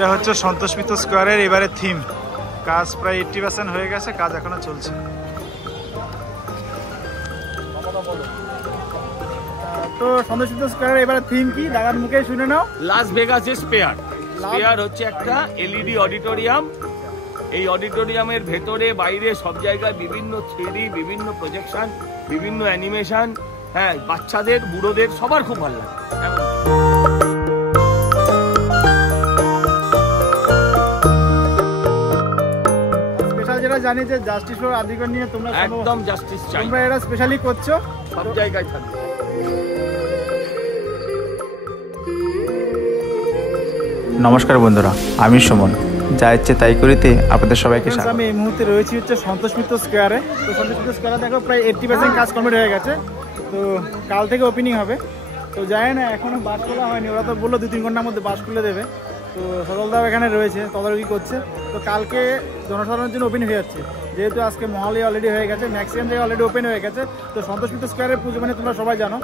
এটা হচ্ছে সন্তোষ মিত্র স্কোয়ারের এবারে থিম। কাজ প্রায় 80% হয়ে গেছে, কাজ এখনো চলছে। তো সন্তোষ মিত্র স্কোয়ারের এবারে থিম কি দাদার মুখে শুনে নাও। লাস ভেগাসের স্পেয়ার হচ্ছে একটা এলইডি অডিটোরিয়াম। এই অডিটোরিয়ামের ভেতরে বাইরে সব জায়গায় বিভিন্ন 3D, বিভিন্ন প্রজেকশন, বিভিন্ন অ্যানিমেশন। হ্যাঁ, বাচ্চাদের বুড়োদের সবার খুব ভালো লাগে। স্পেশাল যেটা জানি যে জাস্টিস ফর আদিগর নিয়ে তোমরা একদম জাস্টিস চাই, তোমরা এটা স্পেশালি করছো, সব জায়গায় থাকবে। নমস্কার বন্ধুরা, আমি সুমন, যা ইচ্ছে তাই করিতে আপনাদের সবাইকে স্বাগত। আমি এই মুহূর্তে রয়েছি হচ্ছে সন্তোষ মিত্র স্কোয়ারে। তো সন্তোষ মিত্র স্কোয়ারে দেখো প্রায় 80% কাজ কমপ্লিট হয়ে গেছে। তো কাল থেকে ওপেনিং হবে। তো জানি না এখনো বাস খোলা হয়নি, ওরা তো বললো 2-3 ঘন্টার মধ্যে বাস খুলে দেবে। তো সরলদাও এখানে রয়েছে, তদারকি করছে। তো কালকে জনসাধারণের জন্য ওপেন হয়ে যাচ্ছে, যেহেতু আজকে মহালয়া অলরেডি হয়ে গেছে, ম্যাক্সিমাম জায়গায় অলরেডি ওপেন হয়ে গেছে। তো সন্তোষ মিত্র স্কোয়ারের পুজো মানে তোমরা সবাই জানো,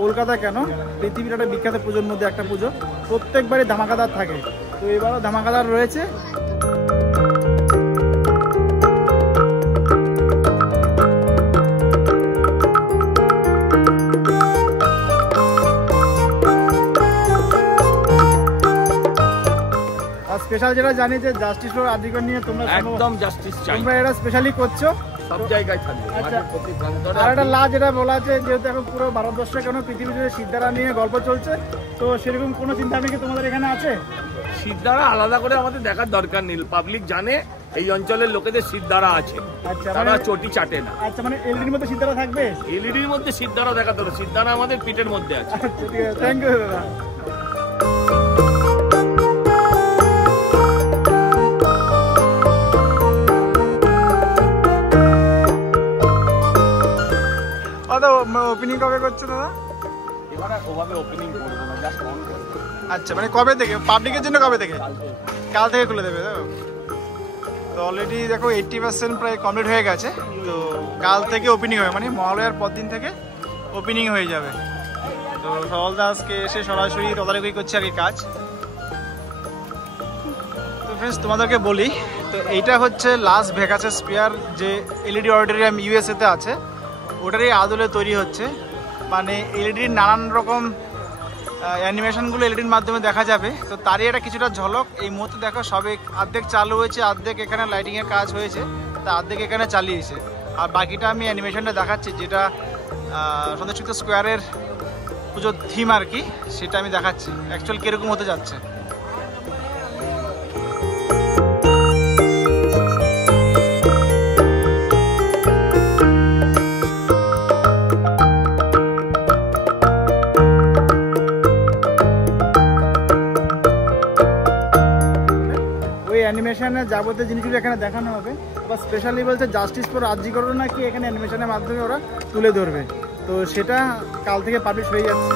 কলকাতা কেন পৃথিবীর একটা বিখ্যাত পুজোর মধ্যে একটা পুজো, প্রত্যেকবারই ধামাকাদার থাকে। তো এবারও ধামাকাদার রয়েছে। স্পেশাল যেটা জানি যে জাস্টিস ফর আদিগর নিয়ে তোমরা একদম জাস্টিস চাই, তোমরা এটা স্পেশালি করছো, সব জায়গায় থাকবে। আচ্ছা, আর একটা লাস্ট যেটা বলা আছে, যেহেতু এখন পুরো ভারতবর্ষে কেন পৃথিবী জুড়ে সিদ্ধারা নিয়ে গল্প চলছে, তো সেরকম কোনো চিন্তা ভাবনা কি তোমাদের এখানে আছে? সিদ্ধারা আলাদা করে আমাদের দেখার দরকার নেই, পাবলিক জানে এই অঞ্চলের লোকেদের সিদ্ধারা আছে। আচ্ছা, তারা চটি চাটে না। আচ্ছা, মানে এলইডির মধ্যে সিদ্ধারা থাকবে? এলইডির মধ্যে সিদ্ধারা দেখাতে হবে, সিদ্ধারা আমাদের পিঠের মধ্যে আছে। আচ্ছা, ঠিক আছে, থ্যাংক ইউ দাদা। ওপেনিং কবে করছো দাদা? এবারে ওভাবে ওপেনিং করব না, জাস্ট অন করব। আচ্ছা, মানে কবে থেকে পাবলিকের জন্য? কবে থেকে? কাল থেকে খুলে দেবে। তো অলরেডি দেখো 80% প্রায় কমপ্লিট হয়ে গেছে। তো কাল থেকে ওপেনিং হবে, মানে মহালয়ার পর দিন থেকে ওপেনিং হয়ে যাবে। তো সরলদা আজকে এসে সরাসরি তদারকি করছে আর কি কাজ। তো ফ্রেন্ডস, তোমাদেরকে বলি, তো এইটা হচ্ছে লাস ভেগাসের স্পেয়ার, যে এলইডি অডিটোরিয়াম ইউএসএতে আছে, ওটারই আদলে তৈরি হচ্ছে। মানে এলইডির নানান রকম অ্যানিমেশনগুলো এলইডির মাধ্যমে দেখা যাবে। তো তারই একটা কিছুটা ঝলক এই মুহূর্তে দেখো, সবে অর্ধেক চালু হয়েছে, অর্ধেক এখানে লাইটিংয়ের কাজ হয়েছে, তা অর্ধেক এখানে চালিয়েছে। আর বাকিটা আমি অ্যানিমেশনটা দেখাচ্ছি, যেটা সন্তোষ মিত্র স্কোয়ারের পুজোর থিম আর কি, সেটা আমি দেখাচ্ছি অ্যাকচুয়াল কীরকম হতে যাচ্ছে। অ্যানিমেশনের যাবতীয় জিনিসগুলো এখানে দেখানো হবে। আবার স্পেশালি বলছে জাস্টিস ফর আরজিকর নাকি এখানে অ্যানিমেশনের মাধ্যমে ওরা তুলে ধরবে। তো সেটা কাল থেকে পাবলিশ হয়ে যাচ্ছে।